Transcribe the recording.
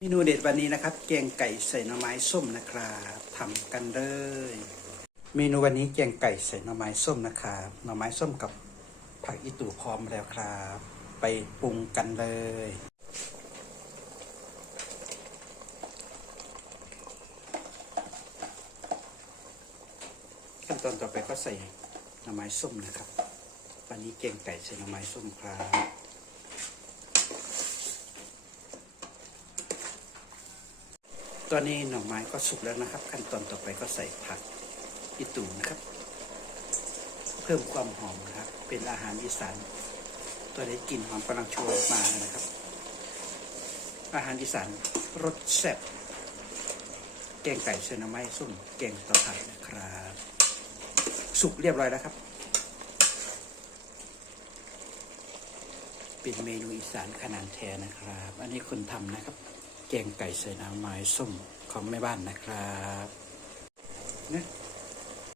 เมนูเด็ดวันนี้นะครับ แกงไก่ใส่หน่อไม้ส้มนะครับทำกันเลย เมนูวันนี้แกงไก่ใส่หน่อไม้ส้มนะครับหน่อไม้ส้มกับผักอีตู่พร้อมแล้วครับ ไปปรุงกันเลย ขั้นตอนต่อไปก็ใส่หน่อไม้ส้มนะครับ วันนี้แกงไก่ใส่หน่อไม้ส้มครับ ตอนนี้หน่อไม้ก็สุกแล้วนะครับ ขั้นตอนต่อไปก็ใส่ผักอีตูนะครับ เพิ่มความหอมนะครับ เป็นอาหารอีสานตัวนี้กลิ่นหอมกำลังโชยมานะครับ อาหารอีสานรสแซ่บแกงไก่เส้นไม้ส้มแกงตาถ่านนะครับ สุกเรียบร้อยแล้วครับ เป็นเมนูอีสานขนาดแท้นะครับ อันนี้คนทำนะครับ แกงไก่ใส่น้ำไม้ส้มของแม่บ้านนะครับนะ